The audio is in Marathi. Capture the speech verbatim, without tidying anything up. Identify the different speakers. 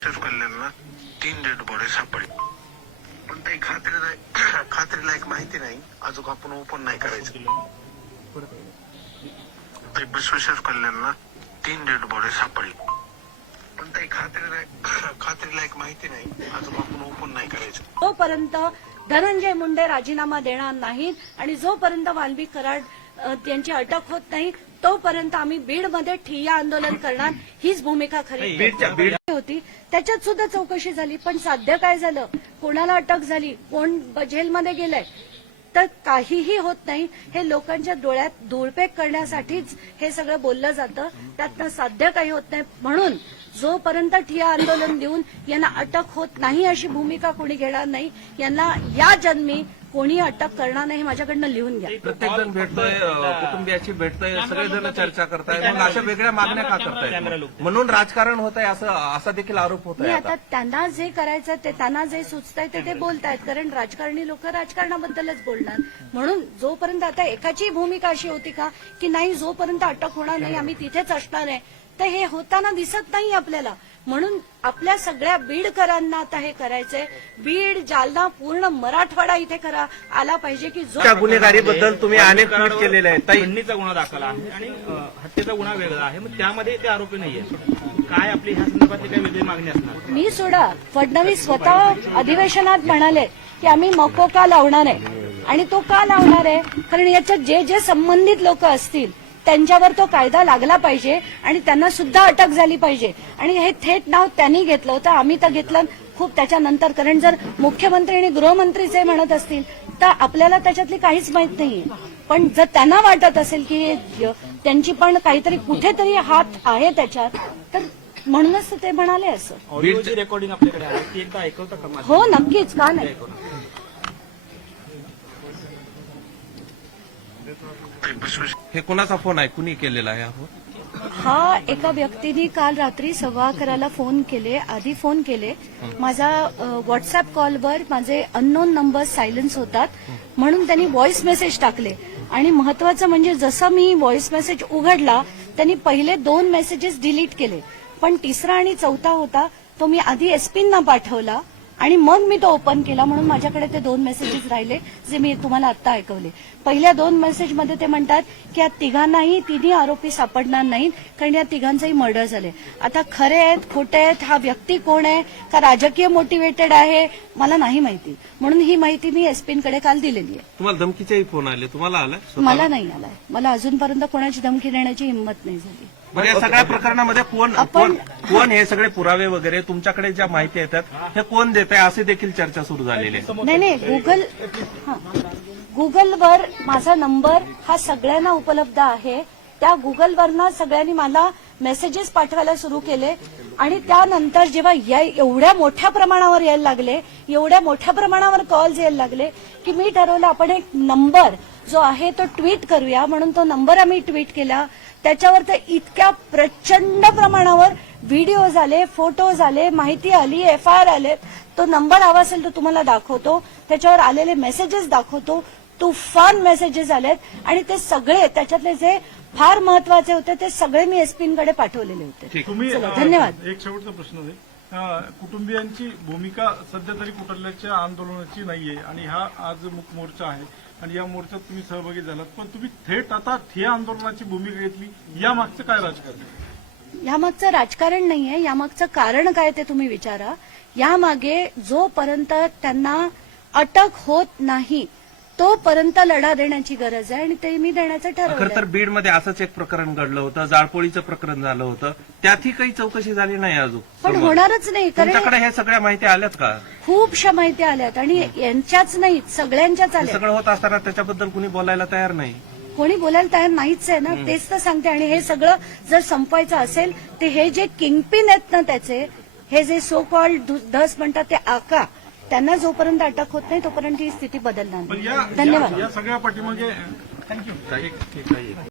Speaker 1: कल्याणला तीन डेड बॉडी सापडली, पण काही खात्री खात्रीला एक माहिती नाही, अजून आपण ओपन नाही करायचं. बसवेश्वर कल्याणला तीन डेड बॉडी सापडली, पण काही खात्री खात्रीला एक माहिती नाही, अजून आपण ओपन नाही करायचं.
Speaker 2: तोपर्यंत धनंजय मुंडे राजीनामा देणार नाहीत आणि जोपर्यंत वाल्मिक कराड त्यांची अटक होत नाही तोपर्यंत आम्ही बीडमध्ये ठिय्या आंदोलन करणार, हीच भूमिका खरी होती. त्याच्यात सुद्धा चौकशी झाली, पण साध्य काय झालं, कोणाला अटक झाली, कोण जेलमध्ये गेलंय, तर काहीही होत नाही. हे लोकांच्या डोळ्यात धूळपेक करण्यासाठीच हे सगळं बोललं जातं, त्यातनं साध्य काही होत नाही. म्हणून जोपर्यंत ठिय्या आंदोलन देऊन यांना अटक होत नाही अशी भूमिका कोणी घेणार नाही. यांना या जन्मी कोणी अटक करणार नाही, माझ्याकडनं लिहून घ्या.
Speaker 3: प्रत्येक जण भेटतोय, कुटुंबियाची भेटतोय, सगळेजण चर्चा करताय, मग अशा वेगळ्या मागण्या का करताय, म्हणून राजकारण होत आहे असं असा देखील आरोप होत आहे.
Speaker 2: आता त्यांना जे करायचं ते त्यांना जे सुचतंय ते ते बोलतायत, कारण राजकारणी लोक राजकारणाबद्दलच बोलणार. म्हणून जोपर्यंत आता एकाची भूमिका अशी होती का की नाही, जोपर्यंत अटक होणार नाही आम्ही तिथेच असणार आहे, तर हे होताना दिसत नाही आपल्याला. म्हणून आपल्या सगळ्या बीडकरांना आता हे करायचंय. बीड, जालना, पूर्ण मराठवाडा इथे करा आला पाहिजे की जो
Speaker 3: गुन्हेगारीबद्दल तुम्ही अनेक ट्विट केलेले आहेत.
Speaker 4: खंडणीचा गुन्हा दाखल आहे आणि हत्येचा गुन्हा वेगळा आहे, मग त्यामध्ये ते आरोपी नाहीये. काय आपली ह्या संदर्भातली काही वेगळी मागणी असणार?
Speaker 2: मी सोडा, फडणवीस स्वतः अधिवेशनात म्हणाले की आम्ही मको का लावणार आहे, आणि तो का लावणार आहे, कारण याच्यात जे जे संबंधित लोक असतील त्यांच्यावर तो कायदा लागला पाहिजे आणि त्यांना सुद्धा अटक झाली पाहिजे. आणि हे थेट नाव त्यांनी घेतलं होतं, आम्ही तर घेतलं खूप त्याच्यानंतर. कारण जर मुख्यमंत्री आणि गृहमंत्रीच म्हणत असतील तर आपल्याला त्याच्यातली काहीच माहित नाहीये. पण जर त्यांना वाटत असेल की त्यांची पण काहीतरी कुठेतरी हात आहे त्याच्यात, तर म्हणूनच ते म्हणाले असं.
Speaker 4: ऑडिओची रेकॉर्डिंग आपल्याकडे आहे, ती एकदा ऐकवता का?
Speaker 2: हो नक्कीच, का नाही.
Speaker 3: हे कुणाचा फोन आहे, कुणी केलेला आहे?
Speaker 2: हा एका व्यक्तीने काल रात्री सव्वा अकराला फोन केले, आधी फोन केले. माझा व्हॉट्सअप कॉलवर माझे अननोन नंबर सायलेन्स होतात म्हणून त्यांनी व्हॉइस मेसेज टाकले. आणि महत्वाचं म्हणजे जसं मी व्हॉइस मेसेज उघडला त्यांनी पहिले दोन मेसेजेस डिलीट केले, पण तिसरा आणि चौथा होता तो मी आधी एसपींना पाठवला आणि मग मी तो ओपन केला. म्हणून माझ्याकडे ते दोन मेसेजेस राहिले जे मी तुम्हाला आता ऐकवले. पहिल्या दोन मेसेजमध्ये ते म्हणतात की या तिघांनाही तिन्ही आरोपी सापडणार नाहीत कारण या तिघांचंही मर्डर झाले. आता खरे आहेत खोटे आहेत, हा व्यक्ती कोण आहे का राजकीय मोटिवेटेड आहे मला नाही माहिती, म्हणून ही माहिती मी एसपींकडे काल दिलेली आहे.
Speaker 3: तुम्हाला धमकीचेही फोन आले, तुम्हाला आलाय?
Speaker 2: मला नाही आलाय, मला अजूनपर्यंत कोणाची धमकी देण्याची हिंमत नाही झाली.
Speaker 3: बरं, या सगळ्या प्रकरणामध्ये कोण कोण कोण हे सगळे पुरावे वगैरे तुमच्याकडे ज्या माहिती येतात हे कोण देत आहे असे देखील चर्चा सुरू झालेली आहे.
Speaker 2: नाही नाही, गुगल गुगलवर माझा नंबर हा सगळ्यांना उपलब्ध आहे. त्या गुगलवरनं सगळ्यांनी मला मेसेजेस पाठवायला सुरू केले आणि त्यानंतर जेव्हा या एवढ्या मोठ्या प्रमाणावर यायला लागले, एवढ्या मोठ्या प्रमाणावर कॉल्स यायला लागले की मी ठरवलं आपण एक नंबर जो आहे तो ट्विट करूया. म्हणून तो नंबर आम्ही ट्विट केला. त्याच्यावर तर इतक्या प्रचंड प्रमाणावर व्हिडिओज आले, फोटोज आले, माहिती आली, एफ आय आर आले. तो नंबर हवा असेल तर तुम्हाला दाखवतो, त्याच्यावर आलेले मेसेजेस दाखवतो. तुफान मेसेजेस आलेत आणि ते सगळे त्याच्यातले जे फार महत्वाचे होते ते सगळे मी एसपींकडे पाठवलेले होते. धन्यवाद.
Speaker 5: एक शेवटचा प्रश्न आहे, कुटुंबियांची भूमिका सध्या तरी कुठल्याच्या आंदोलनाची नाहीये आणि हा आज मुक मोर्चा आहे आणि या मोर्चात तुम्ही सहभागी झालात, पण तुम्ही थेट आता ठिय्या आंदोलनाची भूमिका घेतली, यामागचं काय राजकारण?
Speaker 2: यामागचं राजकारण नाहीये, यामागचं कारण काय ते तुम्ही विचारा. यामागे जोपर्यंत त्यांना अटक होत नाही तोपर्यंत लढा देण्याची गरज आहे आणि ते मी देण्याचं ठरवलं.
Speaker 3: खरं तर बीडमध्ये असंच एक प्रकरण घडलं होतं, जाळपोळीचं प्रकरण झालं होतं, त्यातही काही चौकशी झाली नाही अजून.
Speaker 2: पण होणारच नाही,
Speaker 3: तुमच्याकडे
Speaker 2: कारण
Speaker 3: ह्या सगळ्या माहिती आल्यात का?
Speaker 2: खूपशा माहिती आल्यात आणि यांच्याच नाही सगळ्यांच्याच
Speaker 3: हे
Speaker 2: आल्या.
Speaker 3: सगळं होत असताना त्याच्याबद्दल कुणी बोलायला तयार नाही.
Speaker 2: कोणी बोलायला तयार नाहीच आहे ना, तेच तर सांगते. आणि हे सगळं जर संपवायचं असेल तर हे जे किंगपिन आहेत ना त्याचे, हे जे सो कॉल्ड धस म्हणतात ते आका, त्यांना जोपर्यंत अटक होत नाही तोपर्यंत ही स्थिती बदलणार नाही. धन्यवाद.
Speaker 5: या सगळ्या पाठीमागे थँक्यू.